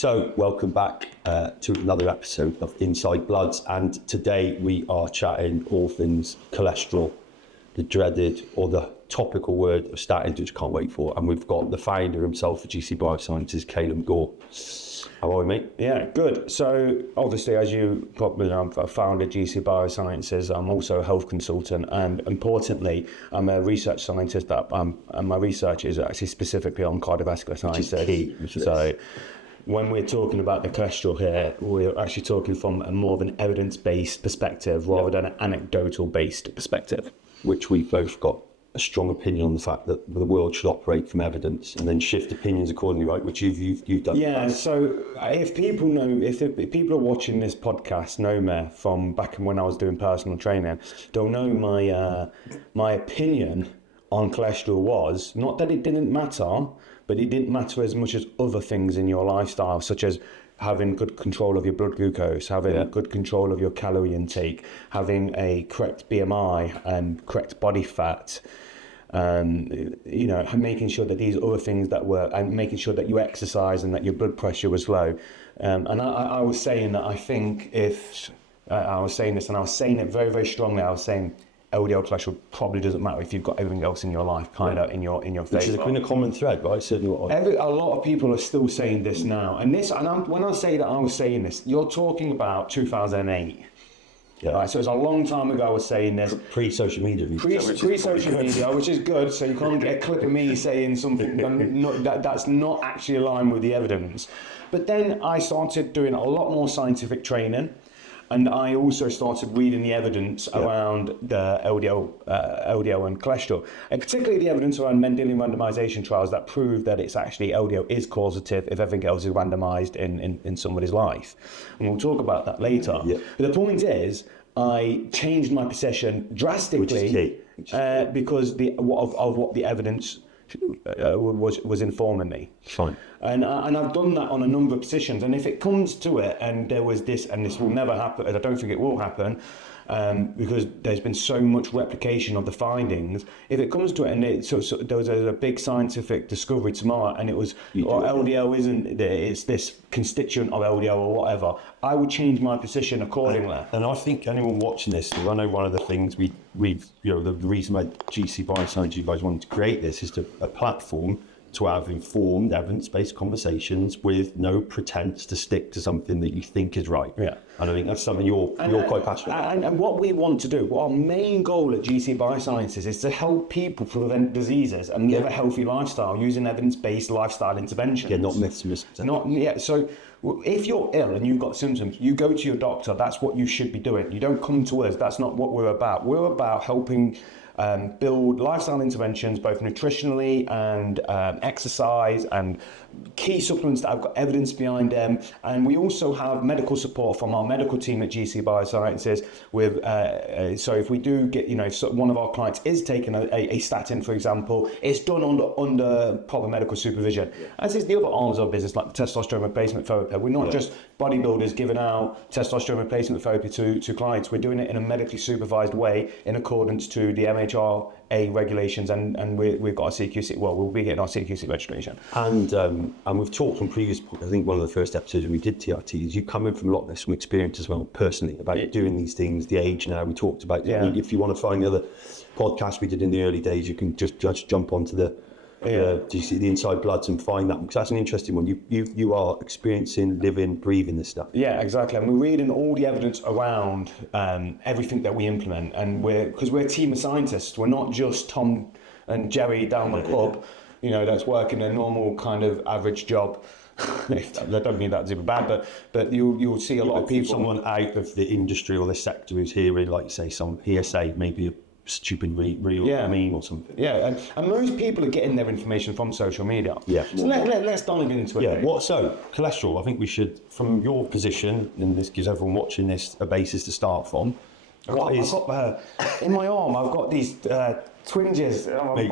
So, welcome back to another episode of Inside Bloods, and today we are chatting all things cholesterol, the dreaded or the topical word of statins, which I can't wait for. And we've got the founder himself of GC Biosciences, Calum. How are we, mate? Yeah, good. So obviously, as you probably know, I founded GC Biosciences. I'm also a health consultant, and importantly, I'm a research scientist. And my research is actually specifically on cardiovascular sciences. So when we're talking about the cholesterol here, we're actually talking from a more of an evidence-based perspective rather than an anecdotal-based perspective. Which we've both got a strong opinion on the fact that the world should operate from evidence and then shift opinions accordingly, right? Which you've done. Yeah, so if people know, if people are watching this podcast know me from back when I was doing personal training, they'll know my opinion on cholesterol was, not that it didn't matter, but it didn't matter as much as other things in your lifestyle, such as having good control of your blood glucose, having good control of your calorie intake, having a correct BMI and correct body fat, making sure that these other things that were, and making sure that you exercise and that your blood pressure was low. And I was saying that I think if I was saying this, and I was saying it very, very strongly, I was saying LDL cholesterol probably doesn't matter if you've got everything else in your life kind of in your favour. Which is a common thread, right? Certainly a lot of people are still saying this now. And when I say that I was saying this, you're talking about 2008. Yeah. Right, so it's a long time ago I was saying this. Pre-social media. Pre-social media, which is good, so you can't get a clip of me saying something that's not actually aligned with the evidence. But then I started doing a lot more scientific training. And I also started reading the evidence around the LDL and cholesterol, and particularly the evidence around Mendelian randomisation trials that prove that it's actually LDL is causative if everything else is randomised in somebody's life. And we'll talk about that later. Yeah. But the point is, I changed my position drastically because of what the evidence was informing me. Fine. And I've done that on a number of positions, and if it comes to it and there was this, and this will never happen, I don't think it will happen, because there's been so much replication of the findings. If it comes to it and there was a big scientific discovery tomorrow and it was, LDL isn't, it's this constituent of LDL or whatever, I would change my position accordingly. And I think anyone watching this, I know one of the things the reason why GC Biosciences, you guys wanted to create this is a platform to have informed, evidence-based conversations with no pretense to stick to something that you think is right. Yeah. And I think that's something you're quite passionate about. And what we want to do, our main goal at GC Biosciences is to help people prevent diseases and live a healthy lifestyle using evidence-based lifestyle interventions. Yeah, not myths and misconceptions. So if you're ill and you've got symptoms, you go to your doctor. That's what you should be doing. You don't come to us. That's not what we're about. We're about helping build lifestyle interventions, both nutritionally and exercise, and key supplements that have got evidence behind them. And we also have medical support from our medical team at GC Biosciences. So if we do get, if one of our clients is taking a statin, for example, it's done under proper medical supervision. As is the other arms of our business, like testosterone replacement therapy. We're not just bodybuilders giving out testosterone replacement therapy to clients. We're doing it in a medically supervised way in accordance to the MHRA regulations, and we've got our CQC. Well, we'll be getting our CQC registration. And we've talked on previous, I think one of the first episodes when we did TRTs, you come in from a lot of this from experience as well, personally, about doing these things, the age now. We talked about. If you want to find the other podcasts we did in the early days, you can just jump onto the Inside Bloods and find that, because that's an interesting one. You are experiencing, living, breathing this stuff. Yeah, exactly. And we're reading all the evidence around everything that we implement, and because we're a team of scientists. We're not just Tom and Jerry down the pub, that's working a normal kind of average job. I don't mean that's even bad, but you'll see a lot of people. Someone out of the industry or the sector who's hearing, like you say, some hearsay, maybe a stupid real meme or something. Yeah, and most people are getting their information from social media. Yeah. So let's dive into it. Yeah. So cholesterol, I think we should, from your position, and this gives everyone watching this a basis to start from. In my arm, I've got these twinges. My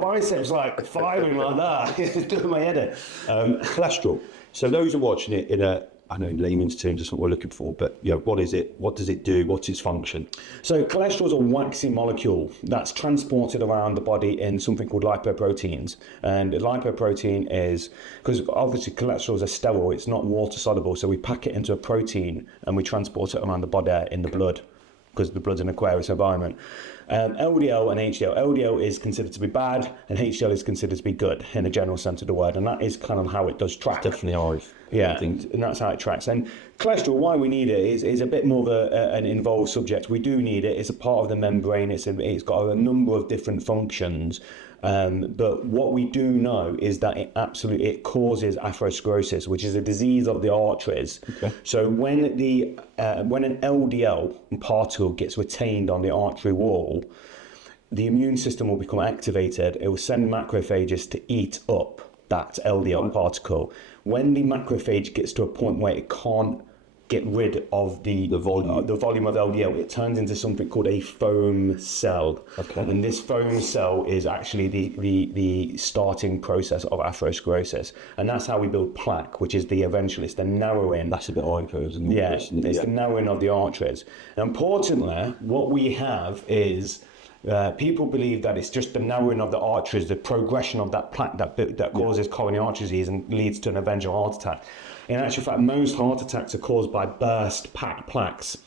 biceps like firing like that. It's doing my head in. Cholesterol. So those are watching it in a I know in layman's terms is what we're looking for, but what is it? What does it do? What's its function? So cholesterol is a waxy molecule that's transported around the body in something called lipoproteins. And lipoprotein is, because obviously cholesterol is a sterol, it's not water soluble, so we pack it into a protein and we transport it around the body in the blood, because the blood's an aqueous environment. LDL and HDL. LDL is considered to be bad, and HDL is considered to be good in a general sense of the word, and that is kind of how it does track. Definitely are. Yeah, and that's how it tracks. And cholesterol, why we need it is a bit more of an involved subject. We do need it. It's a part of the membrane. It's got a number of different functions. But what we do know is that it causes atherosclerosis, which is a disease of the arteries. Okay. So when an LDL particle gets retained on the artery wall, the immune system will become activated. It will send macrophages to eat up that LDL particle. When the macrophage gets to a point where it can't get rid of the volume of LDL, it turns into something called a foam cell. Okay. And this foam cell is actually the starting process of atherosclerosis. And that's how we build plaque, which is it's the narrowing. That's a bit hyper, isn't it? Yeah, it's the narrowing of the arteries. And importantly, what we have is people believe that it's just the narrowing of the arteries, the progression of that plaque that causes coronary artery disease and leads to an eventual heart attack. In actual fact, most heart attacks are caused by burst plaques.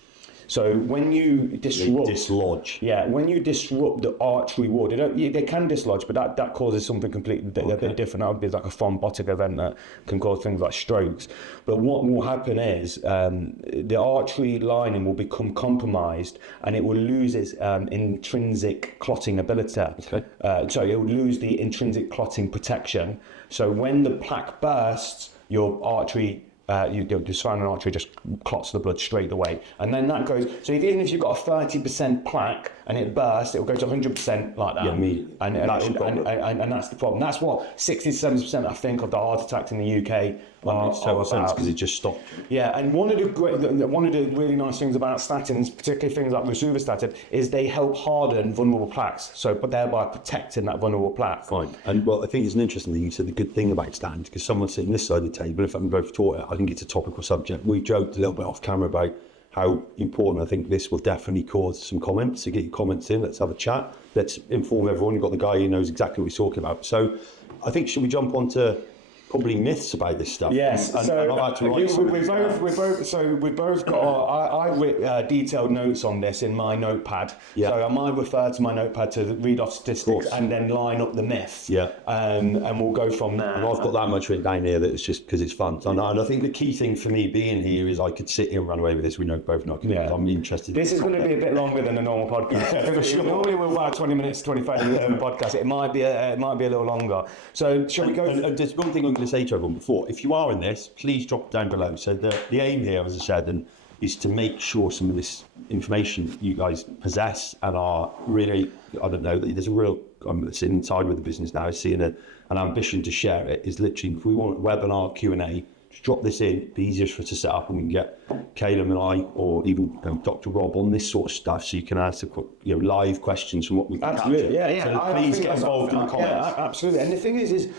So when you dislodge. Yeah, when you disrupt the artery wall, they can dislodge, but that causes something completely a bit different. That would be like a thrombotic event that can cause things like strokes. But what will happen is the artery lining will become compromised and it will lose its intrinsic clotting ability. Okay. It will lose the intrinsic clotting protection. So when the plaque bursts, your artery, the surrounding artery just clots the blood straight away. And then that goes, so even if you've got a 30% plaque and it bursts, it will go to 100% like that. Yeah, immediately. And that's the problem. That's what 60-70% I think of the heart attacks in the UK makes total sense because it just stopped. Yeah, and one of the really nice things about statins, particularly things like rosuvastatin, is they help harden vulnerable plaques, but thereby protecting that vulnerable plaque. Fine. And well, I think it's an interesting thing. You said the good thing about statins, because someone's sitting this side of the table, if I'm both taught it, I think it's a topical subject. We joked a little bit off camera about how important I think this will definitely cause some comments. So get your comments in, let's have a chat. Let's inform everyone. You've got the guy who knows exactly what he's talking about. So I think, should we jump on to probably myths about this stuff? Yes, and so I'd like to write we've both got I detailed notes on this in my notepad. Yeah. So I might refer to my notepad to read off statistics and then line up the myths. Yeah. And we'll go from there. And I've got that much written down here that it's just because it's fun. And I think the key thing for me being here is I could sit here and run away with this. We know both not. Yeah. I'm interested. This is going to be a bit longer than a normal podcast. Normally we're about 20 minutes, 25 minutes podcast. It might be a little longer. So shall we go? And there's one thing I'm going to say to everyone before. If you are in this, please drop it down below. So the aim here, as I said, is to make sure some of this information you guys possess and are really, I don't know, there's a real, I'm sitting inside with the business now, seeing an ambition to share it is literally, if we want a webinar Q&A, just drop this in, it'd be easiest for us to set up and we can get Calum and I, or even Dr. Rob on this sort of stuff, so you can answer live questions from what we've Absolutely, yeah. So please get involved in the comments. Yeah, absolutely. And the thing is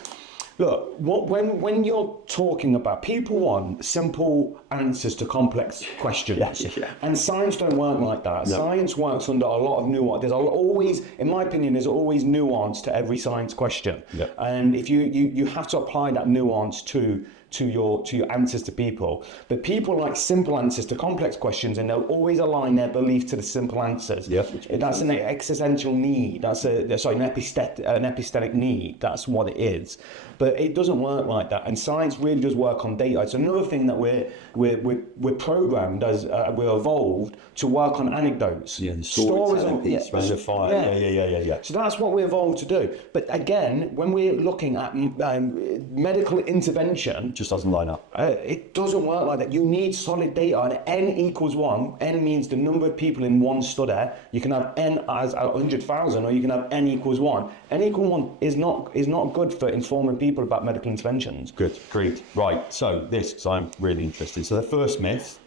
look, when you're talking about, people want simple answers to complex questions. Yes, yeah. And science don't work like that. No. Science works under a lot of nuance. There's always, in my opinion, there's always nuance to every science question. Yeah. And if you have to apply that nuance to your answers to people. But people like simple answers to complex questions, and they'll always align their belief to the simple answers. Yeah. That's an existential need. That's an epistemic need. That's what it is. But it doesn't work like that. And science really does work on data. It's another thing that we're programmed as we're evolved to work on anecdotes. Yeah, the stories on the fire. Yeah. So that's what we evolved to do. But again, when we're looking at medical intervention, just doesn't line up. It doesn't work like that. You need solid data, and n equals 1. N means the number of people in one study. You can have n as 100,000, or you can have n equals 1. N equals 1 is not good for informing people about medical interventions. Good, agreed. Right, so because I'm really interested. So the first myth,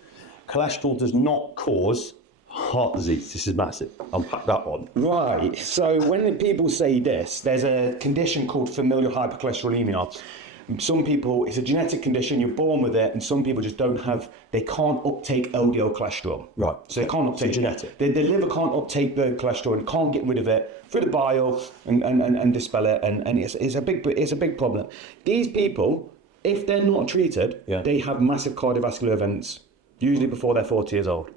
cholesterol does not cause heart disease. This is massive. Unpack that one. Right, so when people say this, there's a condition called familial hypercholesterolaemia. Some people, it's a genetic condition, you're born with it, and some people just they can't uptake LDL cholesterol. Right. So they can't uptake genetic. The liver can't uptake the cholesterol and can't get rid of it through the bile and dispel it, and it's a big problem. These people, if they're not treated, they have massive cardiovascular events, usually before they're 40 years old.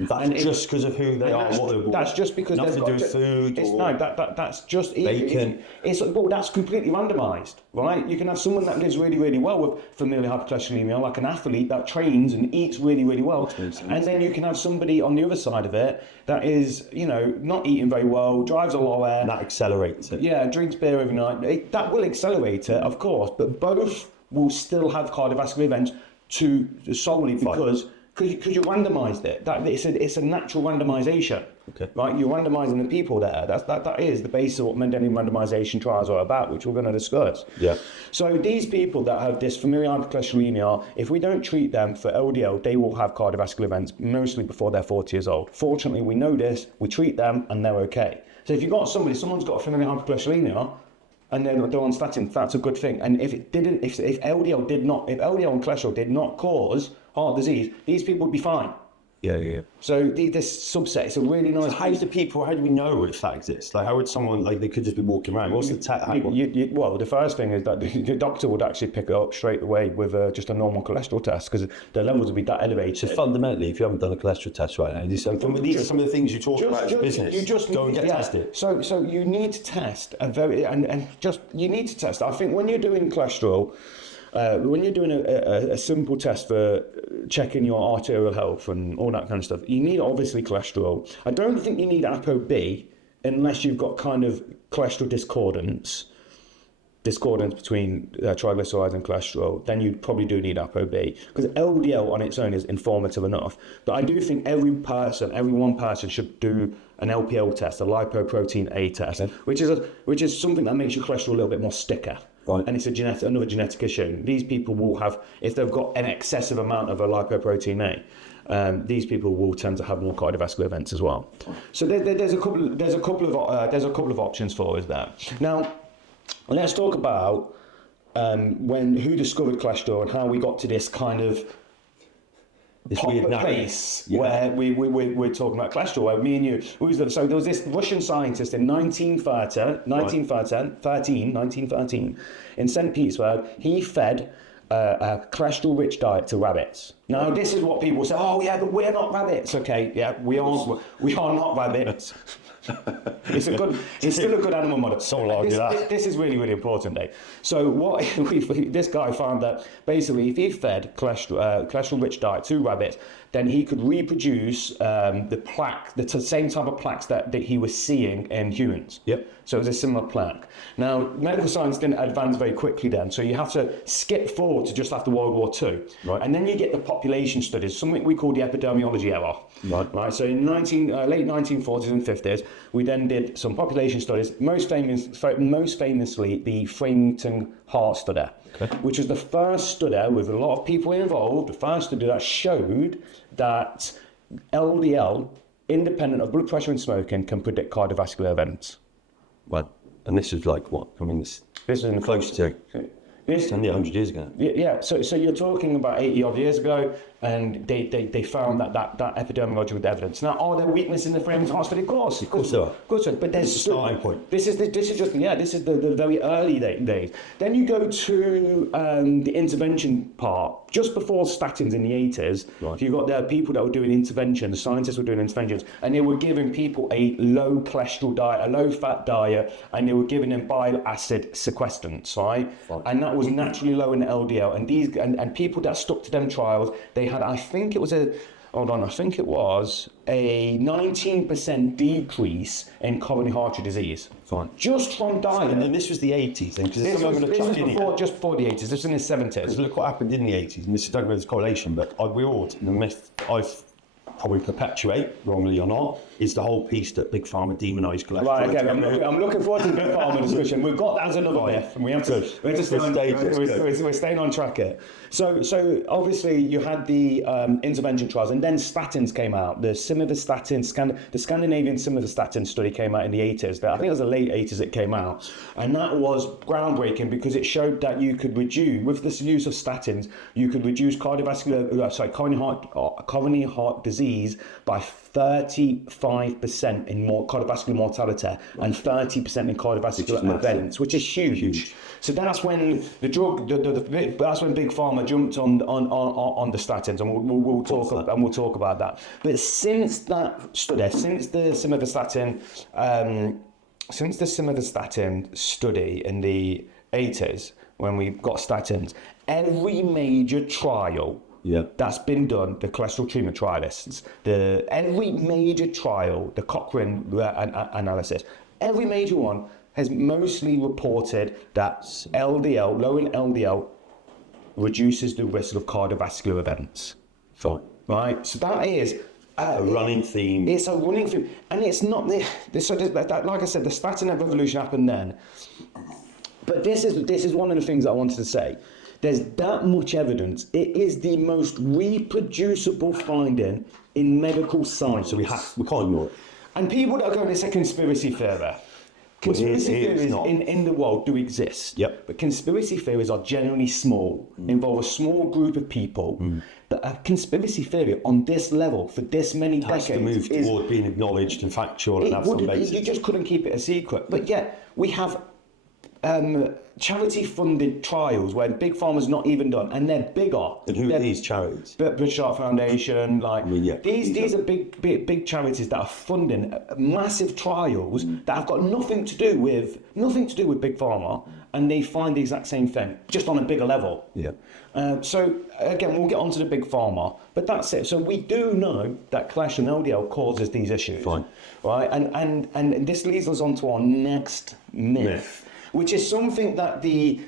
And just because of who they are, what they're. That's just because nothing to do with food. That's just bacon. That's completely randomised, right? You can have someone that lives really, really well with familial hypercholesterolaemia, like an athlete that trains and eats really, really well, and then you can have somebody on the other side of it that is, not eating very well, drives a lower. That accelerates it. Yeah, drinks beer every night. That will accelerate it, of course, but both will still have cardiovascular events solely because you randomised it. It's a natural randomisation. Okay. Right? You're randomising the people there. That is the basis of what Mendelian randomisation trials are about, which we're going to discuss. Yeah. So these people that have this familial hypercholesterolaemia, if we don't treat them for LDL, they will have cardiovascular events mostly before they're 40 years old. Fortunately, we know this. We treat them, and they're okay. So if you've got someone's got a familial hypercholesterolaemia, and they're on statins, that's a good thing. And if LDL and cholesterol did not cause heart disease, these people would be fine. Yeah. So this subset, it's a really nice. So how do we know if that exists? Like, how would someone, they could just be walking around? What's the Well, the first thing is that the doctor would actually pick it up straight away with just a normal cholesterol test, because the levels would be that elevated. So fundamentally, if you haven't done a cholesterol test right now, these are some of the things you talk about in business. You just go and get tested. So you need to test you need to test. I think when you're doing cholesterol, when you're doing a simple test for checking your arterial health and all that kind of stuff, you need obviously cholesterol. I don't think you need ApoB unless you've got kind of cholesterol discordance between triglycerides and cholesterol. Then you probably do need ApoB, because LDL on its own is informative enough. But I do think every one person should do an LPL test, a lipoprotein A test, which is something that makes your cholesterol a little bit more sticker. Right. And it's another genetic issue. These people will have, if they've got an excessive amount of a lipoprotein A, these people will tend to have more cardiovascular events as well. So there's a couple of options for us there. Now, let's talk about who discovered cholesterol and how we got to this kind of place where we're talking about cholesterol, where me and you, so there was this Russian scientist in 1913 in St. Petersburg. He fed a cholesterol-rich diet to rabbits. Now, this is what people say, oh yeah, but we're not rabbits. Okay, yeah, we are not rabbits. It's still a good animal model. This is really, really important, Dave. So this guy found that basically if he fed cholesterol-rich diet to rabbits, then he could reproduce the plaque, the same type of plaques that he was seeing in humans. Yep. So it was a similar plaque. Now, medical science didn't advance very quickly then, so you have to skip forward to just after World War II. Right. And then you get the population studies, something we call the epidemiology era. Right. So in late 1940s and 50s, we then did some population studies, most famously the Framingham Heart Study, which was the first study with a lot of people involved, the first study that showed that LDL, independent of blood pressure and smoking, can predict cardiovascular events. Well, and this is like what? I mean, this is close to only 100 years ago. Yeah, so you're talking about 80 odd years ago, and they found that epidemiological evidence. Now, are there weaknesses in the Framingham Heart Study? Of course there are. But there's a starting point. This is the very early days. Then you go to the intervention part. Just before statins in the 80s, you got there people that were doing interventions, scientists were doing interventions, and they were giving people a low cholesterol diet, a low fat diet, and they were giving them bile acid sequestrants, right? And that was naturally low in LDL. And and people that stuck to them trials, they had, I think it was a 19% decrease in coronary artery disease. Fine. Just from diet. And this was the 80s then, because This was just before the 80s. This was in the 70s. Look what happened in the 80s, and this is correlation, but the myth I've probably perpetuate, wrongly or not, is the whole piece that Big Pharma demonised cholesterol. Right, okay, I'm looking forward to the Big Pharma discussion. We've got that as another myth, and we're staying on track here. So obviously you had the intervention trials, and then statins came out. The simvastatin, the Scandinavian simvastatin study came out in the 80s. I think it was the late 80s it came out, and that was groundbreaking because it showed that you could reduce, with the use of statins, you could reduce coronary heart disease by 35% in cardiovascular mortality and 30% in cardiovascular events, which is huge. So that's when the drug, that's when Big Pharma jumped on the statins, and we'll talk about that. But since that study, since the simvastatin study in the 80s, when we got statins, every major trial that's been done, the cholesterol treatment trialists, every major trial, the Cochrane analysis, every major one has mostly reported that LDL, lowering LDL, reduces the risk of cardiovascular events. Fine. Right? So that is a running theme. It's a running theme. And it's not like I said, the statin revolution happened then. But this is one of the things I wanted to say. There's that much evidence. It is the most reproducible finding in medical science. So we can't ignore it. And people that are going to say conspiracy theory. Conspiracy theories in the world do exist, but conspiracy theories are generally small, involve a small group of people. But a conspiracy theory on this level for this many decades has to move toward being acknowledged and factual and have some basis. You just couldn't keep it a secret. But yet we have charity-funded trials where Big Pharma's not even done, and they're bigger. And who are these charities? British Heart Foundation, these are big charities that are funding massive trials that have got nothing to do with Big Pharma, and they find the exact same thing, just on a bigger level. So again, we'll get onto the Big Pharma, but that's it. So we do know that cholesterol and LDL causes these issues. Fine. Right, and this leads us on to our next myth. Which is something that the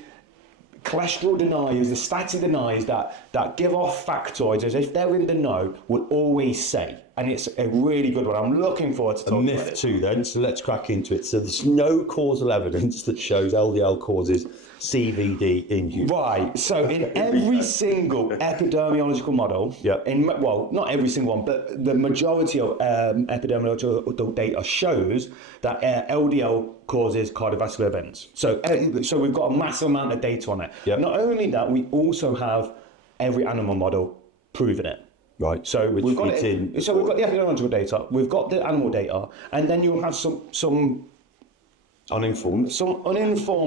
cholesterol deniers, the statin deniers that give off factoids as if they're in the know would always say. And it's a really good one. I'm looking forward to talking about it. Myth 2 then, so let's crack into it. So there's no causal evidence that shows LDL causes CVD in humans. Right, so in every single epidemiological model, not every single one, but the majority of epidemiological data shows that LDL causes cardiovascular events. So we've got a massive amount of data on it. Not only that, we also have every animal model proving it. Right. So we've got the epidemiological data, we've got the animal data, and then you'll have some uninformed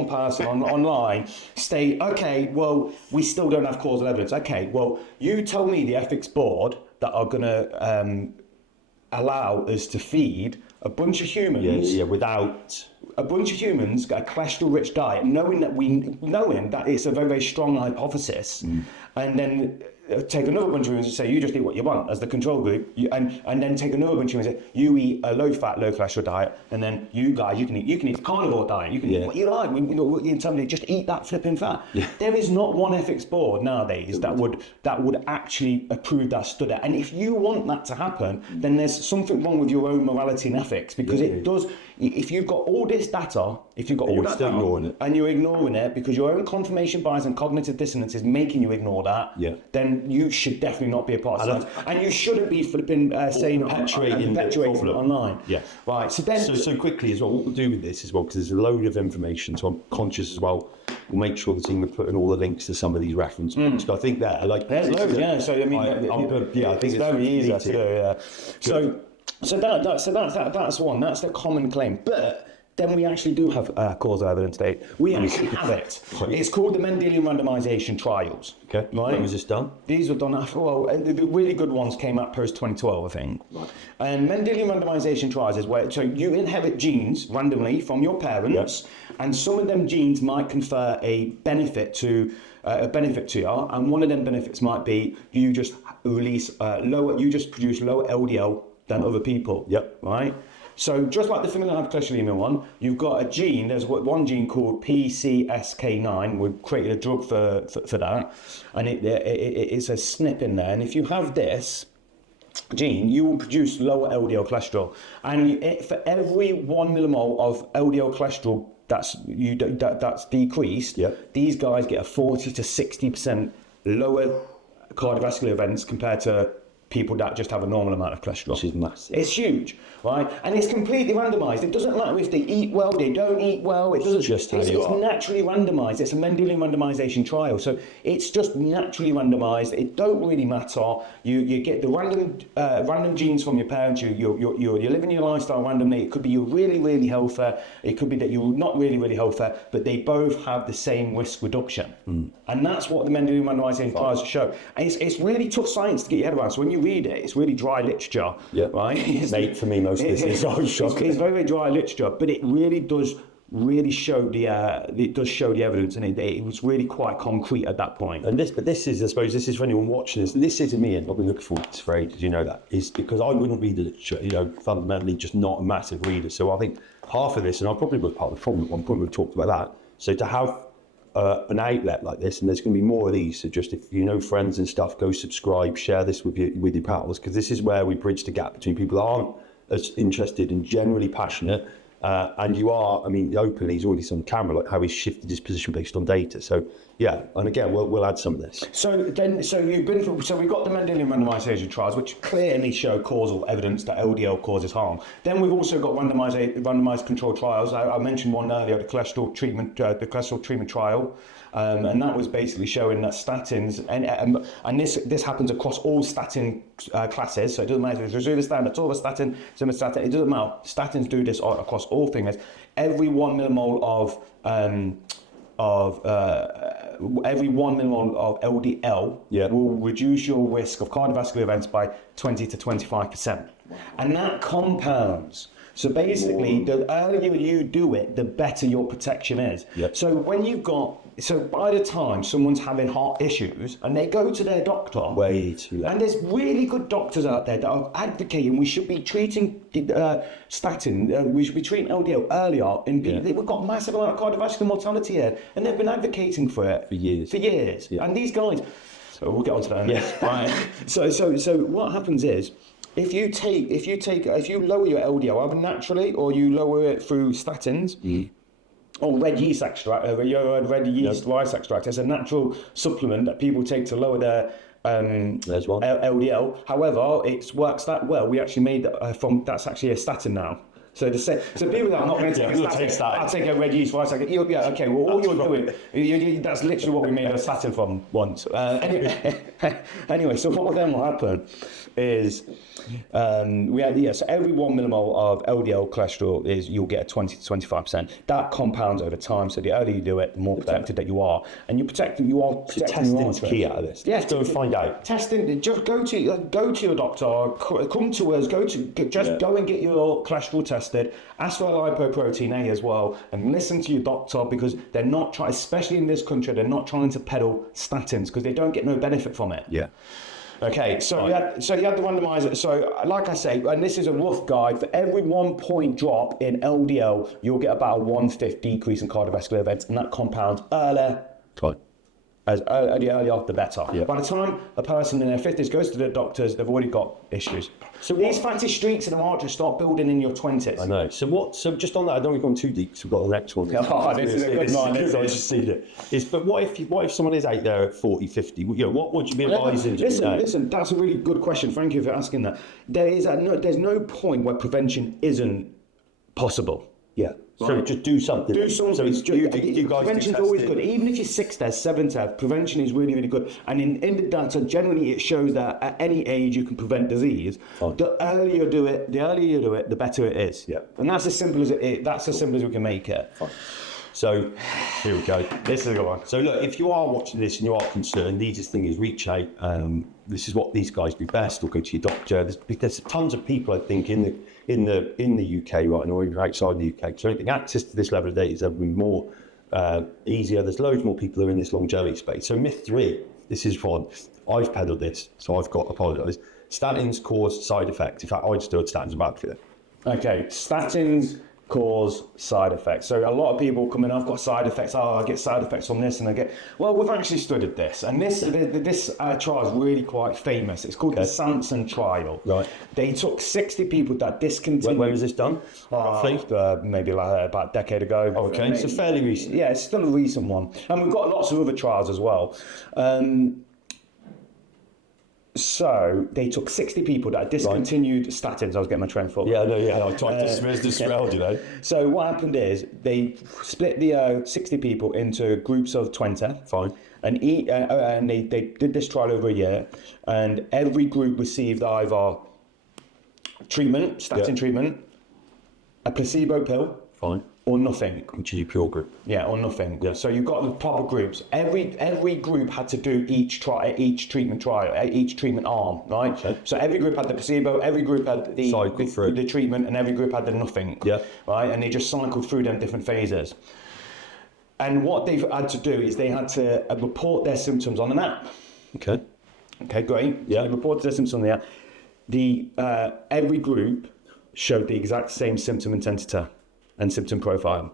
person online state, okay, well, we still don't have causal evidence. Okay, well, you tell me the ethics board that are going to allow us to feed a bunch of humans without a bunch of humans get a cholesterol-rich diet, knowing that it's a very, very strong hypothesis, and then take another bunch of humans and say, you just eat what you want as the control group, and then take another bunch of humans and say, you eat a low-fat, low-cholesterol diet, and then you guys, you can eat a carnivore diet, you can eat what you like, in terms of just eat that flipping fat. There is not one ethics board nowadays that would actually approve that study, and if you want that to happen, then there's something wrong with your own morality and ethics, because it does. If you've got all this data, and you're ignoring it because your own confirmation bias and cognitive dissonance is making you ignore that, then you should definitely not be a part of that. And you shouldn't be flipping perpetuating online. Right. So quickly as well, what we'll do with this as well, because there's a load of information, so I'm conscious as well. We'll make sure the team are putting all the links to some of these reference points. So I think there's loads. So I mean, I think it's very easy to do. So that's one. That's the common claim. But then we actually do have causal evidence data. We actually have it. It's called the Mendelian randomisation trials. Okay. Right. When was this done? These were done after. Well, the really good ones came out post 2012, I think. Right. And Mendelian randomisation trials is where you inherit genes randomly from your parents, and some of them genes might confer a benefit to you, and one of them benefits might be you just produce lower LDL than other people. Right? So just like the familial hypercholesterolaemia one, you've got a gene, there's one gene called PCSK9, we've created a drug for that, and it's a SNP in there, and if you have this, gene, you will produce lower LDL cholesterol. And for every 1 millimole of LDL cholesterol that's decreased, these guys get a 40 to 60% lower cardiovascular events compared to people that just have a normal amount of cholesterol. Which is massive. It's huge, right? And it's completely randomized. It doesn't matter if they eat well, they don't eat well. It doesn't. Just how it's you are. naturally randomized. It's a Mendelian randomization trial, so it's just naturally randomized. It don't really matter. You get the random genes from your parents. You're living your lifestyle randomly. It could be you're really, really healthy. It could be that you're not really, really healthy, but they both have the same risk reduction. And that's what the Mendelian randomization trials show. And it's really tough science to get your head around. So when you read it, it's really dry literature, right? Mate, for me, most of this is shocking. It's very, very dry literature, but it really does show the evidence, and it was really quite concrete at that point. And this is, I suppose, this is for anyone watching this. This is me, and I've been looking forward to this for ages. You know that is because I wouldn't read the literature. You know, fundamentally, just not a massive reader. So I think half of this, and I probably was part of the problem at one point. We've talked about that. So to have an outlet like this, and there's going to be more of these. So just if you know friends and stuff, go subscribe, share this with your pals, because this is where we bridge the gap between people that aren't as interested and generally passionate. And you are, I mean, openly, he's already on camera, like how he's shifted his position based on data. So yeah, and again, we'll add some of this. So we've got the Mendelian randomization trials, which clearly show causal evidence that LDL causes harm. Then we've also got randomized controlled trials. I mentioned one earlier, the cholesterol treatment trial. And that was basically showing that statins, and this happens across all statin classes, so it doesn't matter if it's rosuvastatin, atorvastatin, simvastatin, it doesn't matter. Statins do this across all things. Every 1 millimole of LDL will reduce your risk of cardiovascular events by 20 to 25%. And that compounds. So basically, the earlier you do it, the better your protection is. So by the time someone's having heart issues and they go to their doctor, way too late. And there's really good doctors out there that are advocating we should be treating statin, we should be treating LDL earlier. We've got massive amount of cardiovascular mortality here, and they've been advocating for it for years. And these guys, so we'll get onto that. Right. So what happens is, if you lower your LDL either naturally or you lower it through statins or red yeast extract, rice extract, it's a natural supplement that people take to lower their LDL. However, it works that well. We actually made that's actually a statin now. So people that are not going to take a statin, I'll take a red yeast rice. Okay. Well, all you're doing, that's literally what we made a statin from once. Anyway, so what then will happen is so every 1 millimole of LDL cholesterol you'll get a 20 to 25%. That compounds over time. So the earlier you do it, the more protected that you are, and you are protecting. Testing's key out of this. Yes, go and find out. Testing. Just go to your doctor. Come to us. Go and get your cholesterol tested. Ask for lipoprotein A as well, and listen to your doctor, because they're not trying, especially in this country, they're not trying to peddle statins because they don't get no benefit from it. Yeah. Okay, so you had the randomizer. So like I say, and this is a rough guide, for every 1 point drop in LDL, you'll get about a 1/5 decrease in cardiovascular events, and that compounds earlier. Right. The earlier, the better. Yeah. By the time a person in their 50s goes to the doctors, they've already got issues. So these fatty streaks in the heart just start building in your 20s. I know. So just on that, I don't want to go too deep, so we've got the next one. This is a good one. I just see it. But what if someone is out there at 40, 50? What would you be advising? Listen, that's a really good question. Thank you for asking that. There's no point where prevention isn't possible. Yeah. So just do something. So prevention is always good. Even if you're 60, 70, prevention is really, really good. And in the data, generally it shows that at any age you can prevent disease. The earlier you do it, the better it is. Yeah. And that's as simple as it is. That's as simple as we can make it. So here we go. This is a good one. So look, if you are watching this and you are concerned, the easiest thing is reach out. This is what these guys do best, or go to your doctor. There's tons of people, I think, in the UK right now, or even outside the UK. So I think access to this level of data has ever been more easier. There's loads more people who are in this longevity space. So myth 3, this is fun. I've peddled this, so I've got to apologise. Statins cause side effects. In fact, I just thought statins are bad for you. Okay, statins cause side effects. So a lot of people come in, I've got side effects, I get side effects on this, and I get, well, we've actually studied this, and this trial is really quite famous. It's called the Samson trial. Right. They took 60 people that discontinued. When was this done? Maybe like about a decade ago. Okay, so fairly recent. Yeah, it's still a recent one. And we've got lots of other trials as well. So they took 60 people that had discontinued statins. I was getting my train full. Yeah, I tried to dispelled, you know. So what happened is they split the 60 people into groups of 20. Fine. And they did this trial over a year, and every group received either statin treatment, a placebo pill, fine, or nothing. Which is your pure group. Yeah, or nothing. Yeah. So you've got the proper groups. Every group had to do each treatment arm, right? Okay. So every group had the placebo, every group had the treatment, and every group had the nothing. Yeah. Right, and they just cycled through them different phases. And what they've had to do is they had to report their symptoms on an app. Okay. Okay, great. Yeah. So they reported their symptoms on the app. Every group showed the exact same symptom intensity and symptom profile.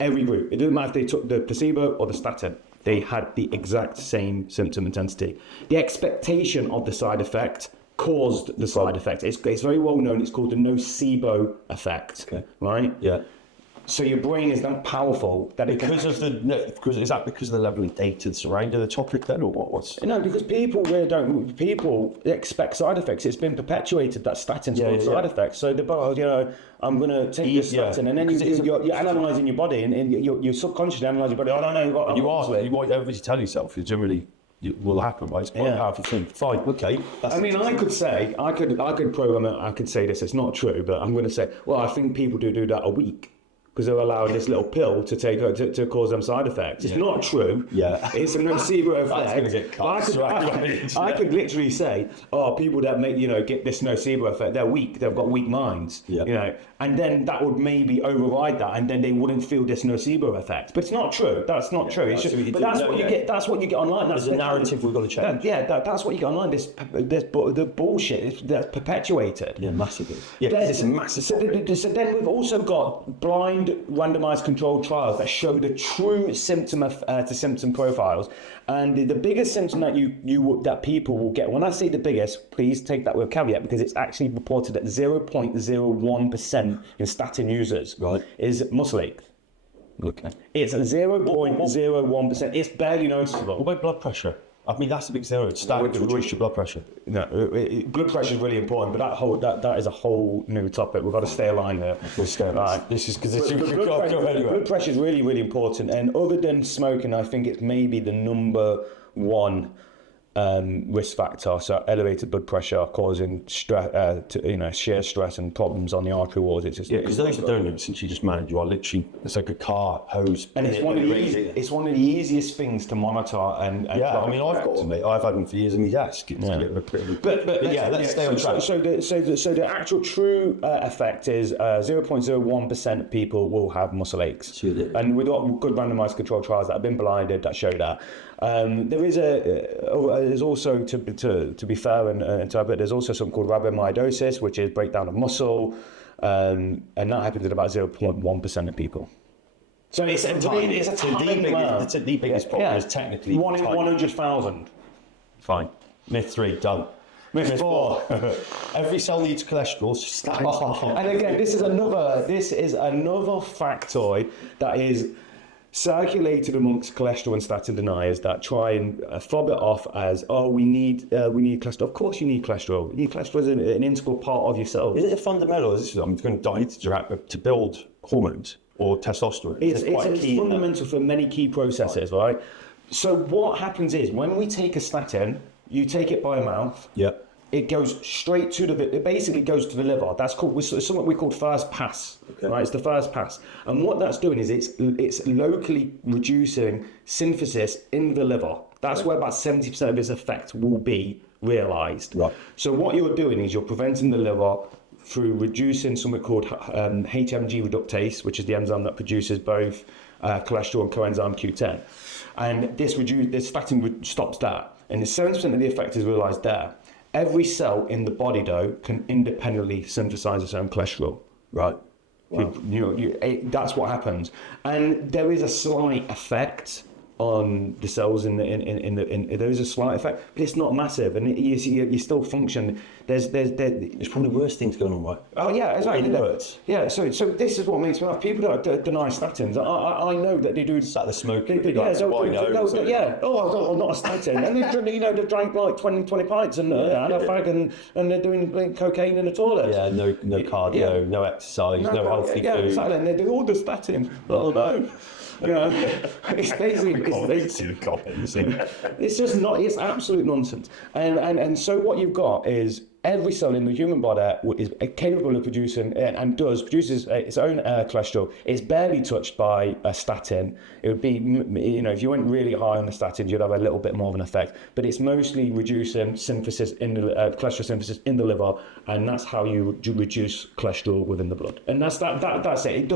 Every group. It didn't matter if they took the placebo or the statin. They had the exact same symptom intensity. The expectation of the side effect caused the side effect. It's very well known. It's called the nocebo effect. Okay. Right? Yeah. So your brain is that powerful that it can... Is that because of the level of data surrounding the topic then, or what's... No, because people expect side effects. It's been perpetuated that statins cause side effects. So I'm going to take this statin, and then you're analysing your body, and you're subconsciously analysing your body. I don't know. You might obviously tell yourself it generally will happen, right? It's quite a powerful thing. Fine, okay. I could program it. I could say this. It's not true, but I'm going to say, well, I think people do that a week, because they're allowing this little pill to take to cause them side effects. It's not true. Yeah. It's a nocebo effect. That's going to get cut. I could literally say, people that get this nocebo effect, they're weak. They've got weak minds. Yeah. And then that would maybe override that, and then they wouldn't feel this nocebo effect. But it's not true. That's not true. It's just, but that's what you get. That's what you get online. That's the narrative we've got to change. That's what you get online. The bullshit that's perpetuated. Yeah, massively. Yeah, it's massive. So then we've also got blind randomised controlled trials that show the true symptom to symptom profiles, and the biggest symptom that people will get. When I say the biggest, please take that with a caveat, because it's actually reported at 0.01% in statin users. Right. Is muscle ache. Okay. It's 0.01%. It's barely noticeable. What about blood pressure? I mean, that's a big zero. It's starting to reduce your blood pressure. No, blood pressure is really important, but that is a whole new topic. We've got to stay aligned here. Right. This is because blood pressure is really, really important. And other than smoking, I think it's maybe the number one risk factor. So elevated blood pressure causing stress, sheer stress and problems on the artery walls. It's just because those that don't know, since you just manage, you are literally, it's like a car hose. And it's one of the easiest things to monitor. And I mean, I've got to admit, I've had them for years in my desk. It's let's stay on track. So the actual true effect is 0.01% of people will have muscle aches. And we've got good randomised controlled trials that have been blinded that show that. There's also, to be fair and to, but there's also something called rhabdomyolysis, which is breakdown of muscle, and that happens in about 0.1% of people. So it's a tiny amount. It's the biggest problem. Is technically 1 in 100,000. Fine. Myth 3 done. Myth 4. Every cell needs cholesterol. And again, this is another factoid that is circulated amongst cholesterol and statin deniers that try and fob it off as, we need cholesterol. Of course you need cholesterol. You need cholesterol as an integral part of your cells. Is it a fundamental? I'm going to diet to build hormones or testosterone? It's fundamental for many key processes, right? So what happens is when we take a statin, you take it by mouth. Yeah. It goes straight to it basically goes to the liver. That's called something we call first pass. Okay. Right, it's the first pass, and what that's doing is it's locally reducing synthesis in the liver. That's where about 70% of its effect will be realised. Right. So what you're doing is you're preventing the liver through reducing something called HMG reductase, which is the enzyme that produces both cholesterol and coenzyme Q10, and this statin stops that, and the 70% of the effect is realised there. Every cell in the body, though, can independently synthesize its own cholesterol. Right. Wow. That's what happens, and there is a slight effect on the cells in there is a slight effect, but it's not massive, and you still function. There's probably worse things going on, right? Oh yeah, exactly. It hurts. Yeah, so this is what makes me laugh. People that deny statins, I know that they do. Is that the smoking? I'm not a statin, and they drank like 20 pints and a fag, and they're doing cocaine in the toilet. Yeah, no cardio, no exercise, no healthy food. Exactly, and they do all the statin. Oh no. It's basically it's just not. It's absolute nonsense. And so what you've got is every cell in the human body is capable of producing and produces its own cholesterol. It's barely touched by a statin. It would be, if you went really high on the statins, you'd have a little bit more of an effect. But it's mostly reducing synthesis in the cholesterol synthesis in the liver, and that's how you reduce cholesterol within the blood. And that's it.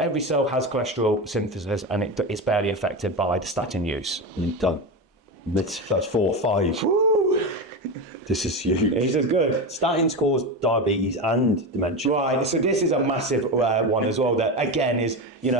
Every cell has cholesterol synthesis, and it's barely affected by the statin use. Done. That's 4 or 5. Woo! This is huge. This is good. Statins cause diabetes and dementia. Right, so this is a massive one as well that, again, is, and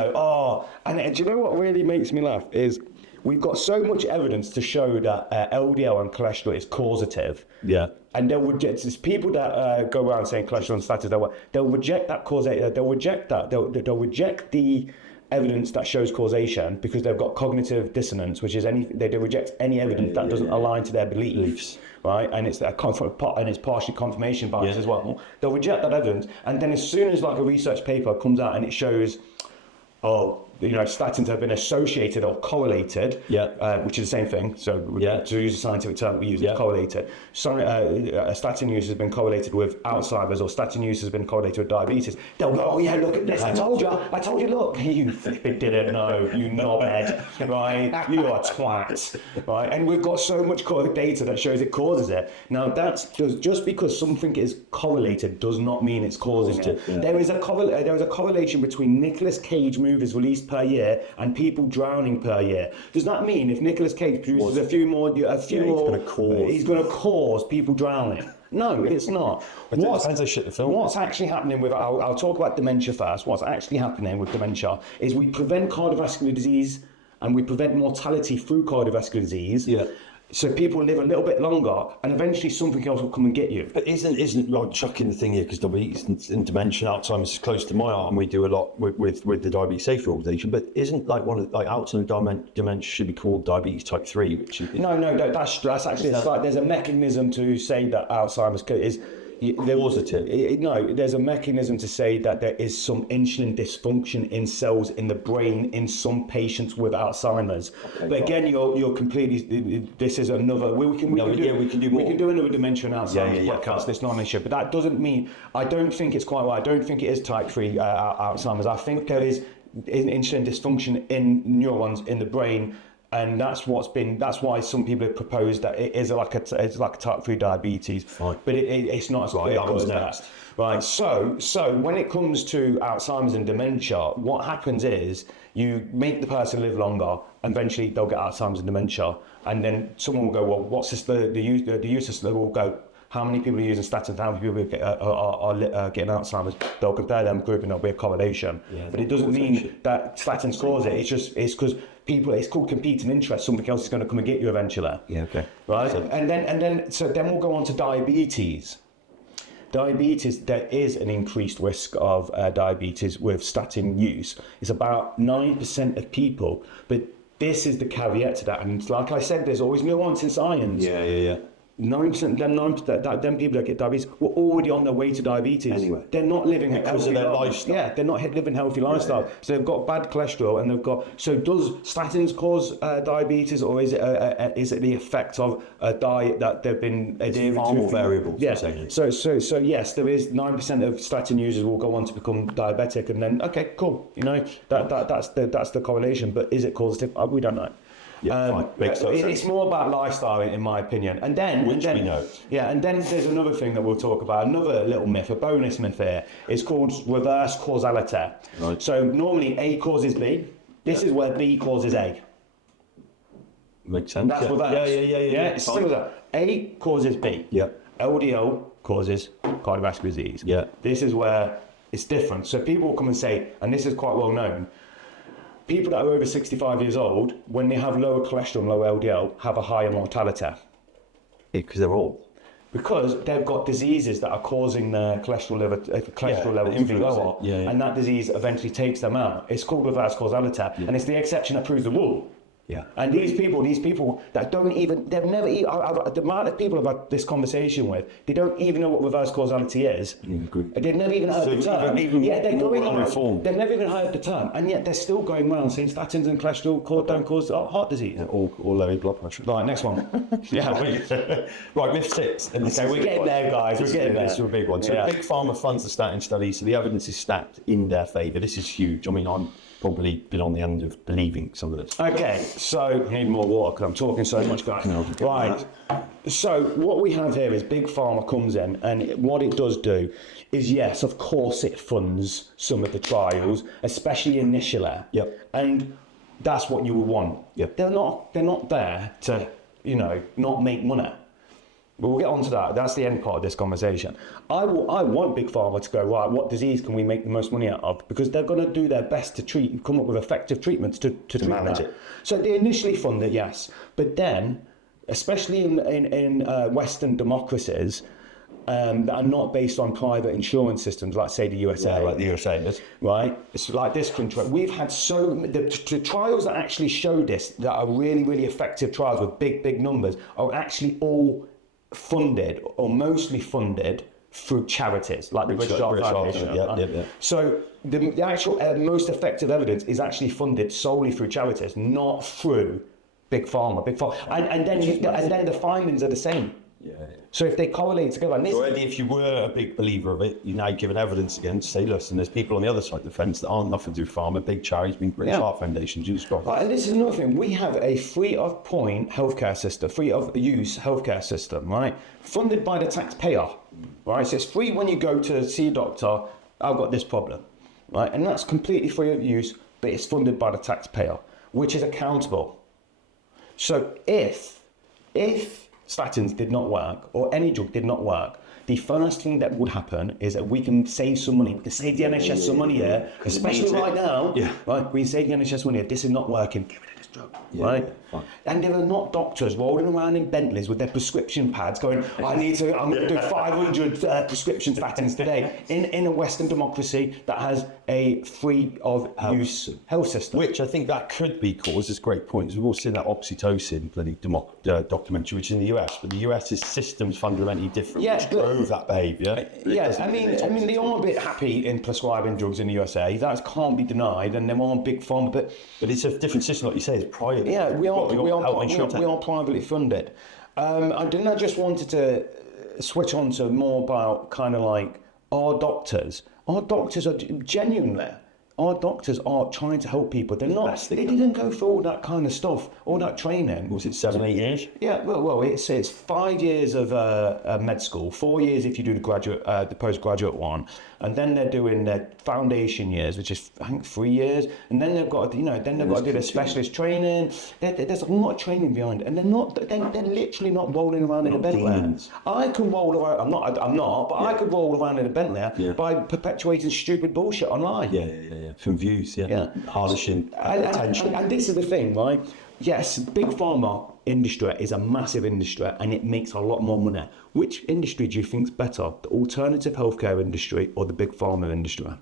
do you know what really makes me laugh is we've got so much evidence to show that LDL and cholesterol is causative. Yeah. And there's people that go around saying cholesterol and statins, they'll reject that causation, they'll reject the evidence that shows causation because they've got cognitive dissonance, which is they reject any evidence that doesn't align to their beliefs, right? And it's partially confirmation bias as well. They'll reject that evidence, and then as soon as like a research paper comes out and it shows, statins have been associated or correlated, which is the same thing. So to use a scientific term, we use correlated. Statin use has been correlated with Alzheimer's, or statin use has been correlated with diabetes. They'll go, look at this, I told you, look. You flipping didn't know, you knobhead, right? You are a twat, right? And we've got so much data that shows it causes it. Now just because something is correlated does not mean it's causing it. Yeah. There is a correlation between Nicolas Cage movies released per year and people drowning per year. Does that mean if Nicolas Cage produces a few more, he's going to cause people drowning? No, it's not. What's actually happening with, I'll talk about dementia first. What's actually happening with dementia is we prevent cardiovascular disease and we prevent mortality through cardiovascular disease. Yeah. So people live a little bit longer, and eventually something else will come and get you. But isn't like chucking the thing here, because diabetes and dementia, Alzheimer's is close to my heart, and we do a lot with the Diabetes Safety Organisation. But isn't like Alzheimer's dementia should be called diabetes type 3? Which is, no, that's actually there's a mechanism to say that Alzheimer's is. There's a mechanism to say that there is some insulin dysfunction in cells in the brain in some patients with Alzheimer's. Okay, but again, you're completely. This is another. We can do another dementia and Alzheimer's podcast. It's not an issue, but that doesn't mean. I don't think it's quite right. I don't think it is type 3 Alzheimer's. I think there is insulin dysfunction in neurons in the brain. And that's why some people have proposed that it is like a type 3 diabetes, right. But it's not as clear as that. Right. So when it comes to Alzheimer's and dementia, what happens is you make the person live longer, and eventually they'll get Alzheimer's and dementia, and then someone will go, well, what's this, the use of, will go, how many people are using statins, how many people are getting Alzheimer's? They'll compare them group and there'll be a correlation. Yeah, but it doesn't mean that statins cause it. It's because people, it's called competing interest. Something else is going to come and get you eventually. Yeah, okay. Right? And then we'll go on to diabetes. Diabetes, there is an increased risk of diabetes with statin use. It's about 9% of people, but this is the caveat to that. And like I said, there's always nuance in science. Yeah. 9%, them people that get diabetes were already on their way to diabetes. Anyway, they're not living because of their lifestyle. Yeah, they're not living healthy lifestyle. So they've got bad cholesterol, and they've got. So does statins cause diabetes, or is it the effect of a diet that they've been adhering to? Far more variables. Yeah. So yes, there is 9% of statin users will go on to become diabetic, and then okay, cool. That's the correlation. But is it causative? We don't know. Yeah, it's more about lifestyle, in my opinion. And then we know. Yeah, and then there's another thing that we'll talk about, another little myth, a bonus myth here. It's called reverse causality. Right. So normally A causes B. This is where B causes A. Makes sense. That's reverse. Yeah. It's similar. A causes B. Yeah. LDL causes cardiovascular disease. Yeah. This is where it's different. So people will come and say, and this is quite well known, people that are over 65 years old, when they have lower cholesterol and lower LDL, have a higher mortality. Because they're old. Because they've got diseases that are causing their cholesterol level to be lower, and that disease eventually takes them out. It's called reverse causality, and it's the exception that proves the rule. Yeah. And these people that don't even, they've never even, the amount of people I've had this conversation with, they don't even know what reverse causality is. They've never even heard the term. They're going on. They've never even heard the term, and yet they're still going around saying statins and cholesterol don't cause heart disease. Or low blood pressure. Right, next one. Right, myth 6. And Okay, we're getting there, guys. We're getting there. This is a big one. So Big Pharma funds the statin study, so the evidence is stacked in their favour. This is huge. I mean, I'm probably been on the end of believing some of this. Okay, so I need more water because I'm talking so much, guys. Right. So what we have here is Big Pharma comes in, and what it does do is, yes, of course, it funds some of the trials, especially initially. Yep. And that's what you would want. Yep. They're not there to, not make money. But we'll get on to that. That's the end part of this conversation. I want Big Pharma to go, right, what disease can we make the most money out of? Because they're going to do their best to treat and come up with effective treatments to manage it. So they initially fund it, yes. But then, especially in Western democracies that are not based on private insurance systems, like, say, the USA. Yeah, like the USA does. Right? It's like this country. We've had the trials that actually show this, that are really, really effective trials with big, big numbers, are actually all funded or mostly funded through charities like the British Heart Foundation. Yeah. So the actual most effective evidence is actually funded solely through charities, not through Big Pharma. And then the findings are the same. Yeah. So if they correlate together, and this, already, if you were a big believer of it, you're now given evidence again to say, listen, there's people on the other side of the fence that aren't nothing to do with pharma, big charities, being British Heart Foundation, Juice Box. Right, and this is another thing. We have a free of healthcare system, free of use healthcare system, right? Funded by the taxpayer, right? So it's free when you go to see a doctor. I've got this problem, right? And that's completely free of use, but it's funded by the taxpayer, which is accountable. So if statins did not work, or any drug did not work, the first thing that would happen is that we can save some money. We can save the NHS some money here, especially right now. Yeah. Right, we can save the NHS money here. This is not working. Get rid of this drug. Right? Fine. And there are not doctors rolling around in Bentleys with their prescription pads going, I'm going to do 500 prescription statins today in a Western democracy that has a free of use health system. Which I think that could be caused, it's a great point. We've all seen that oxytocin bloody documentary, which is in the US, but the US's system's fundamentally different, which drove that behaviour. Yeah, I mean, they are a bit happy in prescribing drugs in the USA. That can't be denied, and they are big pharma, but it's a different system, like you say, it's private. Yeah, we are privately funded. I just wanted to switch on to more about kind of like our doctors. Our doctors are genuinely. Our doctors are trying to help people. They're not. They didn't go through all that kind of stuff, all that training. Was it 7-8 years? Yeah. Well, it's 5 years of med school, 4 years if you do the postgraduate one, and then they're doing their foundation years, which is I think 3 years, and then they've got to do their specialist training. There's a lot of training behind it, and they're literally not rolling around in a Bentley. I can roll around. I'm not, but I could roll around in a Bentley by perpetuating stupid bullshit online. Yeah. From views, harnessing attention. And this is the thing, right? Yes, big pharma industry is a massive industry and it makes a lot more money. Which industry do you think is better, the alternative healthcare industry or the big pharma industry?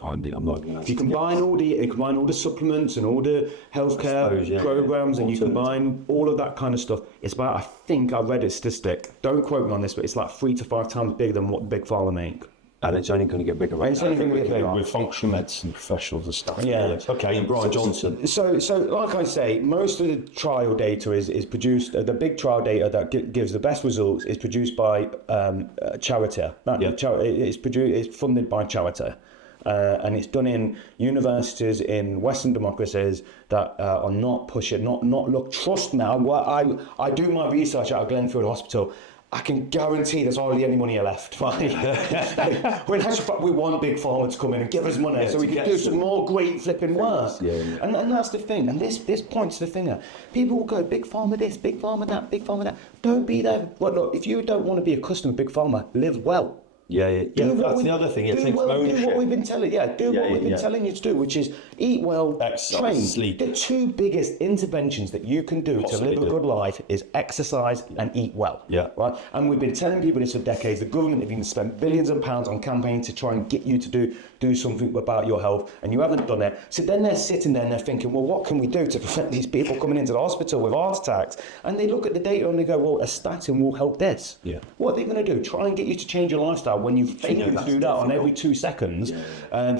I'm not going to. If you combine all the supplements and all the healthcare programs, and you combine all of that kind of stuff, it's about, I think I read a statistic, don't quote me on this, but it's like 3 to 5 times bigger than what the big pharma make. And it's only going to get bigger, right? It's only going to get bigger with functional medicine professionals and stuff. Yeah. Okay, and Brian Johnson. So like I say, most of the trial data is produced. The big trial data that gives the best results is produced by charity. It's funded by charity. And it's done in universities in Western democracies that are not pushing, not look. Trust me, I do my research at Glenfield Hospital. I can guarantee there's hardly any money left. Fine. When we want Big Pharma to come in and give us money so we can do some more great flipping work. And that's the thing. And this points the finger. People will go, Big Pharma this, Big Pharma that, Big Pharma that. Don't be there. Well, look, if you don't want to be a customer of Big Pharma, live well. That's the other thing. It takes ownership. Do what we've been telling you to do, which is eat well, train. Sleep. The two biggest interventions that you can do to live a good life is exercise and eat well. Right? And we've been telling people this for decades. The government have even spent billions of pounds on campaigns to try and get you to do something about your health, and you haven't done it. So then they're sitting there and they're thinking, well, what can we do to prevent these people coming into the hospital with heart attacks? And they look at the data and they go, well, a statin will help this. What are they going to do? Try and get you to change your lifestyle when you fail to do that on every 2 seconds,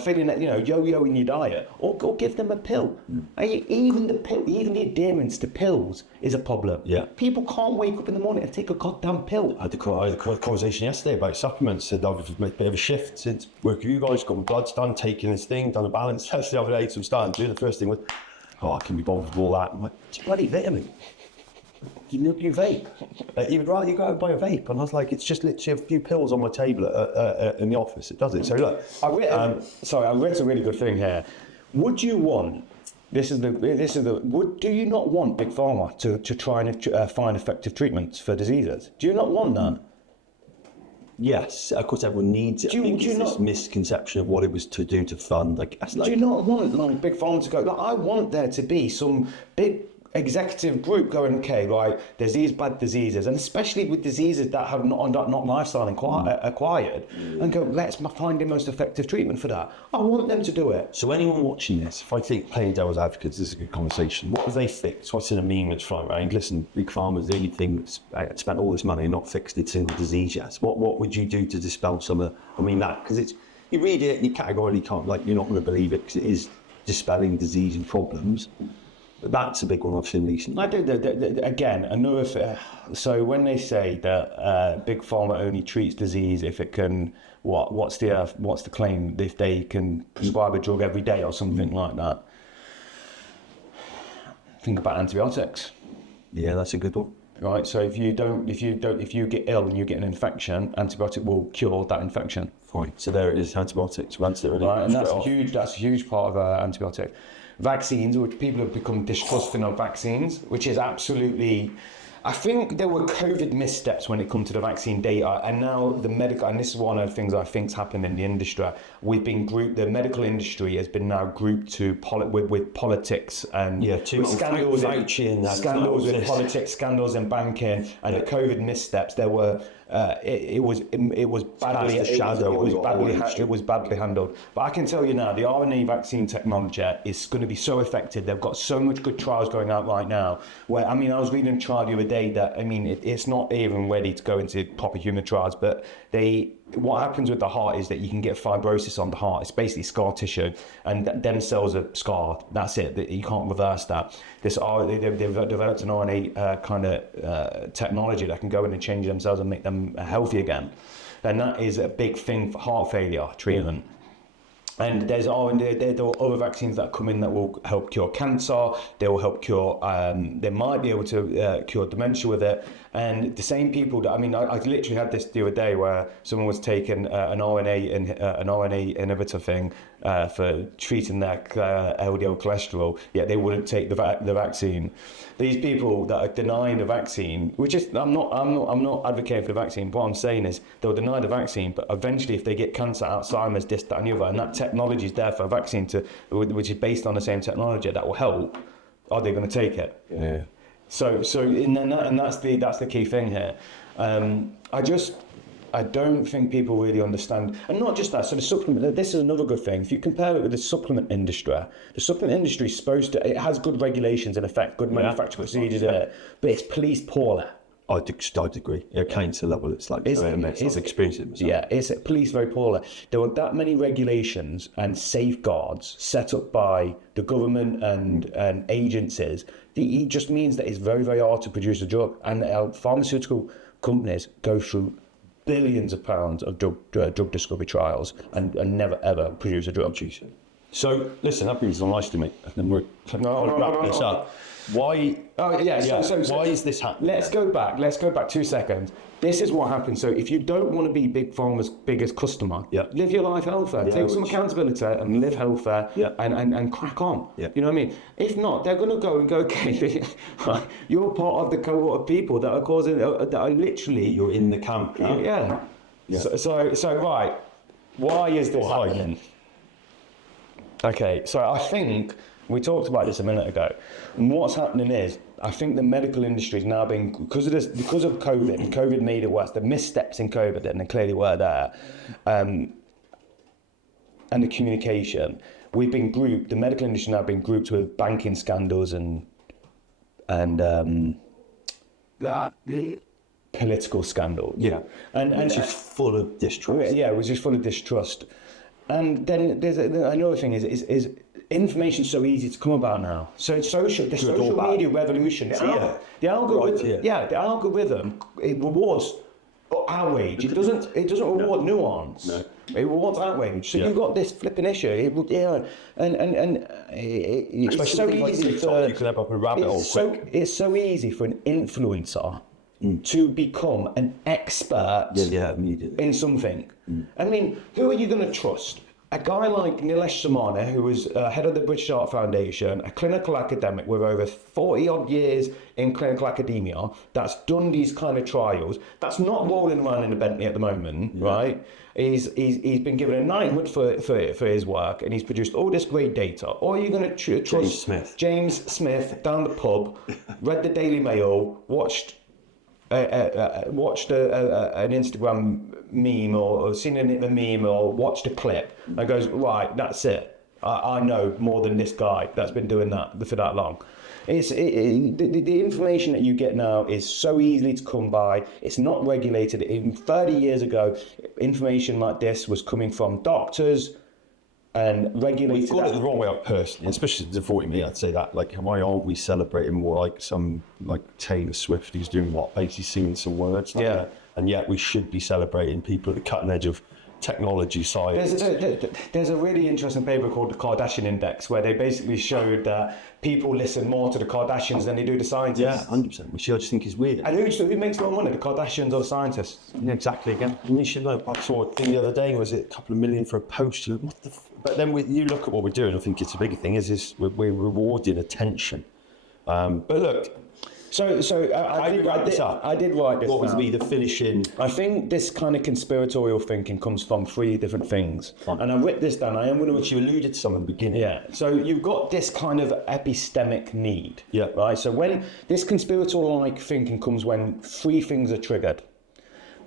failing at, yo-yoing your diet, or give them a pill. Even the adherence to pills is a problem. People can't wake up in the morning and take a goddamn pill. I had a conversation yesterday about supplements. Said I've made a bit of a shift since working with you guys, got my bloods done, taking this thing, done a balance test the other day, so I'm starting to do the first thing with, I can be bothered with all that. I'm like, it's bloody vitamin. You vape. You'd rather you go out and buy a vape. And I was like, it's just literally a few pills on my table in the office. It does it. So look, I read a really good thing here. Would you want? Do you not want Big Pharma to try and find effective treatments for diseases? Do you not want that? Yes, of course everyone needs it. Do you not, this misconception of what it was to do to fund? Do you not want Big Pharma to go? I want there to be some big executive group going, okay, right, there's these bad diseases, and especially with diseases that have not lifestyle acquired, and go, let's find the most effective treatment for that. I want them to do it. So anyone watching this, if I think playing devil's advocate, this is a good conversation, what have they fixed? What's in a meme that's flying around? Listen, Big Pharma's the only thing that's spent all this money and not fixed its single disease yet. What would you do to dispel some of, because you read it and you categorically can't, you're not going to believe it because it is dispelling disease and problems. That's a big one I've seen recently. I do. Again, another. So when they say that Big Pharma only treats disease if it can, what's the claim? If they can prescribe a drug every day or something like that. Think about antibiotics. Yeah, that's a good one. Right. So if you get ill and you get an infection, antibiotic will cure that infection. Fine. So there it is. Antibiotics. Right, and that's a huge part of antibiotic. Vaccines, which people have become distrusting of vaccines, which is absolutely. I think there were COVID missteps when it comes to the vaccine data, and now the medical, and this is one of the things I think's happened in the industry. We've been grouped. The medical industry has been now grouped to with politics and scandals with politics, scandals in banking, and the COVID missteps. There were. It was badly handled. But I can tell you now, the RNA vaccine technology is going to be so effective. They've got so much good trials going out right now. Where I was reading a trial the other day that it's not even ready to go into proper human trials. But what happens with the heart is that you can get fibrosis on the heart. It's basically scar tissue, and them cells are scarred. That's it. You can't reverse that. They've developed an RNA kind of technology that can go in and change themselves and make them healthy again. And that is a big thing for heart failure treatment. And there are other vaccines that come in that will help cure cancer. They will help cure. They might be able to cure dementia with it. And the same people that I literally had this the other day where someone was taking an RNA inhibitor thing for treating their LDL cholesterol, yet they wouldn't take the vaccine. These people that are denying the vaccine, which is I'm not advocating for the vaccine. What I'm saying is they'll deny the vaccine, but eventually if they get cancer, Alzheimer's, this, that, and the other, and that technology is there for a vaccine which is based on the same technology that will help, are they going to take it? Yeah. So that's the key thing here. I don't think people really understand, and not just that. So the supplement, this is another good thing. If you compare it with the supplement industry is it has good regulations in effect, good manufacturing procedures in it, but it's policed poorly. I'd agree. Yeah, cancer level, it's experiencing it. Yeah, it's policed very poorly. There were that many regulations and safeguards set up by the government and agencies. It just means that it's very, very hard to produce a drug, and pharmaceutical companies go through billions of pounds of drug discovery trials and never ever produce a drug. So listen, that brings on nicely, mate. And then we're wrap this up. Why? Oh yeah. So why is this happening? Let's go back 2 seconds. This is what happens. So if you don't want to be Big Pharma's biggest customer, live your life healthier. Take some accountability and live healthier and crack on. Yeah. You know what I mean? If not, they're going to go and go, okay, you're part of the cohort of people that are causing, that are literally... You're in the camp. Yeah. So right, why is this happening? Okay, so I think we talked about this a minute ago. And what's happening is, I think the medical industry is now being, because of COVID, and COVID made it worse, the missteps in COVID, and they clearly were there, and the communication, we've been grouped, the medical industry now being grouped with banking scandals and political scandals. Yeah. And which is full of distrust. Yeah, which is full of distrust. And then there's another thing is information is so easy to come about now. So the social media revolution, the algorithm, it rewards outrage. It doesn't reward nuance. No. It rewards outrage. So you've got this flipping issue. It's so easy for you can have up a rabbit hole quick. It's so easy for an influencer to become an expert immediately in something. I mean, who are you going to trust? A guy like Nilesh Samana, who was head of the British Heart Foundation, a clinical academic with over 40 odd years in clinical academia, that's done these kind of trials, that's not rolling around in a Bentley at the moment, right? He's been given a knighthood for his work, and he's produced all this great data. Or are you going to trust James Smith down the pub, read the Daily Mail, watched an Instagram meme or seen a meme or watched a clip and goes, right, that's it. I know more than this guy that's been doing that for that long. The information that you get now is so easily to come by. It's not regulated. Even 30 years ago, information like this was coming from doctors and regulated. We've got it the wrong way up personally, especially supporting me. I'd say that, like, why aren't we celebrating more like some, like Taylor Swift who's doing what, basically singing some words? Like that. And yet we should be celebrating people at the cutting edge of technology, science. There's a really interesting paper called the Kardashian Index, where they basically showed that people listen more to the Kardashians than they do the scientists. Yeah, 100%. Which I just think is weird. And who makes more money, the Kardashians or the scientists? Yeah, exactly. Again, and you should know. I saw a thing the other day. Was it a couple of million for a post? What the? But then you look at what we're doing. I think it's a bigger thing. Is we're rewarding attention. But look. So I did write this. What would be the finishing? I think this kind of conspiratorial thinking comes from three different things. And I wrote this down. I am going to... Which you alluded to some at the beginning. Yeah. So you've got this kind of epistemic need. Yeah. Right? So when this conspiratorial-like thinking comes when three things are triggered.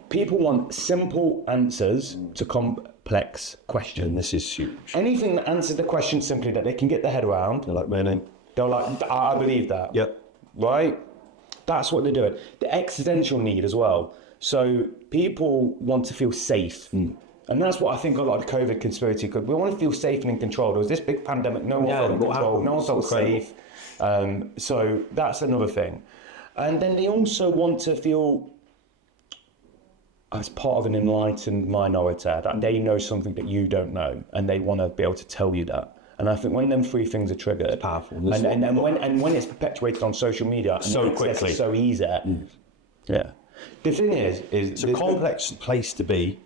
People want simple answers to complex questions. And this is huge. Anything that answers the question simply that they can get their head around. They're like, my name. They're like, I believe that. Yep. Right? That's what they're doing. The existential need as well. So people want to feel safe. And that's what I think a lot of the COVID conspiracy could. We want to feel safe and in control. There was this big pandemic, no one felt in control, no one felt safe. So that's another thing. And then they also want to feel as part of an enlightened minority, that they know something that you don't know, and they want to be able to tell you that. And I think when them three things are triggered, it's powerful. And when it's perpetuated on social media so quickly, so easy. Yeah. The thing is it's a complex place to be,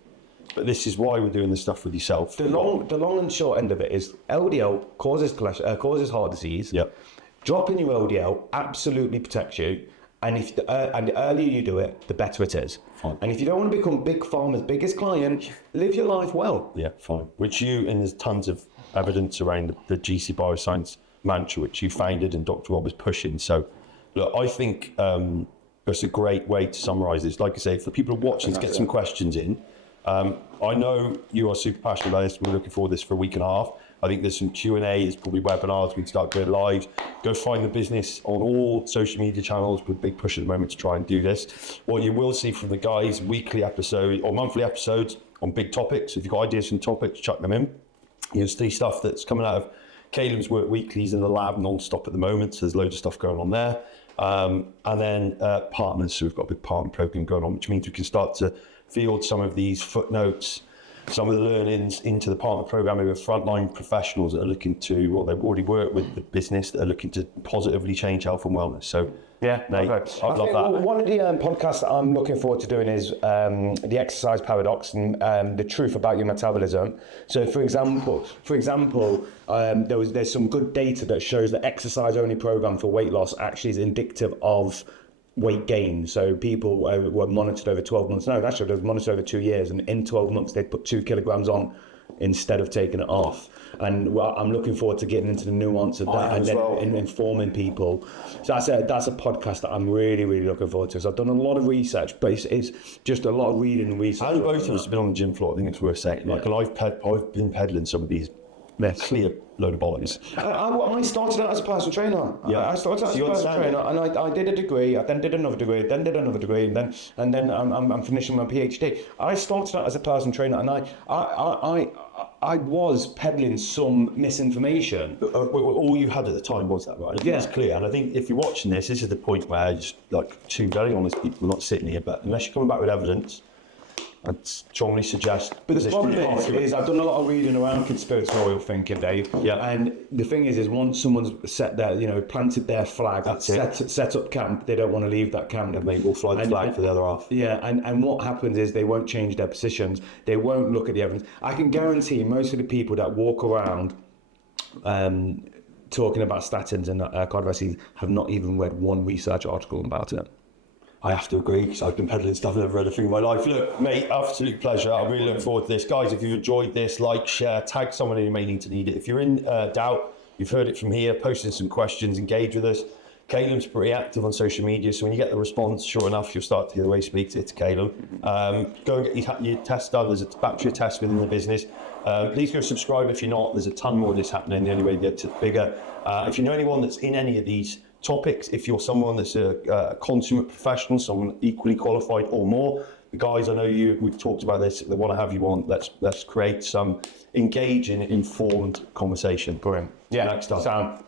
but this is why we're doing the stuff with yourself. The long and short end of it is LDL causes heart disease. Yep. Dropping your LDL absolutely protects you. And and the earlier you do it, the better it is. Fine. And if you don't want to become Big Pharma's biggest client, live your life well. Yeah, fine. And there's tons of evidence around the GC Biosciences mantra, which you founded and Dr. Rob is pushing. So, look, I think that's a great way to summarise this. Like I say, for people watching, to get some questions in. I know you are super passionate about this. We're looking forward to this for a week and a half. I think there's some Q&A, there's probably webinars, we can start going live. Go find the business on all social media channels. We're a big push at the moment to try and do this. What you will see from the guys, weekly episodes or monthly episodes on big topics. If you've got ideas and topics, chuck them in. You'll see stuff that's coming out of Calum's work weekly. He's in the lab non-stop at the moment, so there's loads of stuff going on there. And then partners, so we've got a big partner program going on, which means we can start to field some of these footnotes, some of the learnings into the partner program with frontline professionals that are looking to, or they've already worked with the business that are looking to positively change health and wellness. So yeah, mate, okay. I'd love that. One of the podcasts that I'm looking forward to doing is the exercise paradox and the truth about your metabolism. So, for example, there's some good data that shows that exercise-only program for weight loss actually is indicative of weight gain. So people were monitored over 12 months. No, actually, they were monitored over 2 years, and in 12 months they put 2 kilograms on instead of taking it off. And I'm looking forward to getting into the nuance of that and then informing people. So that's a podcast that I'm really, really looking forward to. So I've done a lot of research, but it's just a lot of reading and research. And both of us have been on the gym floor. I think it's worth saying. Like, and I've been peddling some of these clear load of bollocks. I started out as a personal trainer. Yeah. I started out as a personal trainer, and I did a degree. I then did another degree, then did another degree, and then I'm finishing my PhD. I started out as a personal trainer, and I was peddling some misinformation. All you had at the time was that, right? Yeah. It's clear. And I think if you're watching this is the point where just like two very honest people not sitting here, but unless you're coming back with evidence, I'd strongly suggest. But the problem is I've done a lot of reading around conspiratorial thinking, Dave. Yeah. And the thing is once someone's set their, planted their flag, set up camp, they don't want to leave that camp. And maybe we'll fly the flag for the other half. Yeah, and what happens is they won't change their positions. They won't look at the evidence. I can guarantee most of the people that walk around talking about statins and cardiovascular have not even read one research article about it. I have to agree, because I've been peddling stuff I've never read a thing in my life. Look, mate, absolute pleasure. I really look forward to this. Guys, if you've enjoyed this, like, share, tag someone who may need to need it. If you're in doubt, you've heard it from here, post in some questions, engage with us. Calum's pretty active on social media, so when you get the response, sure enough, you'll start to hear the way he speaks. It's Calum. Go and get your test done. There's a battery of tests within the business. Please go subscribe if you're not. There's a ton more of this happening. The only way to get it bigger. If you know anyone that's in any of these topics, if you're someone that's a consummate professional, someone equally qualified or more, the guys, I know we've talked about this, they want to have you on. Let's create some engaging, informed conversation. Brilliant. Yeah, next time. Sound.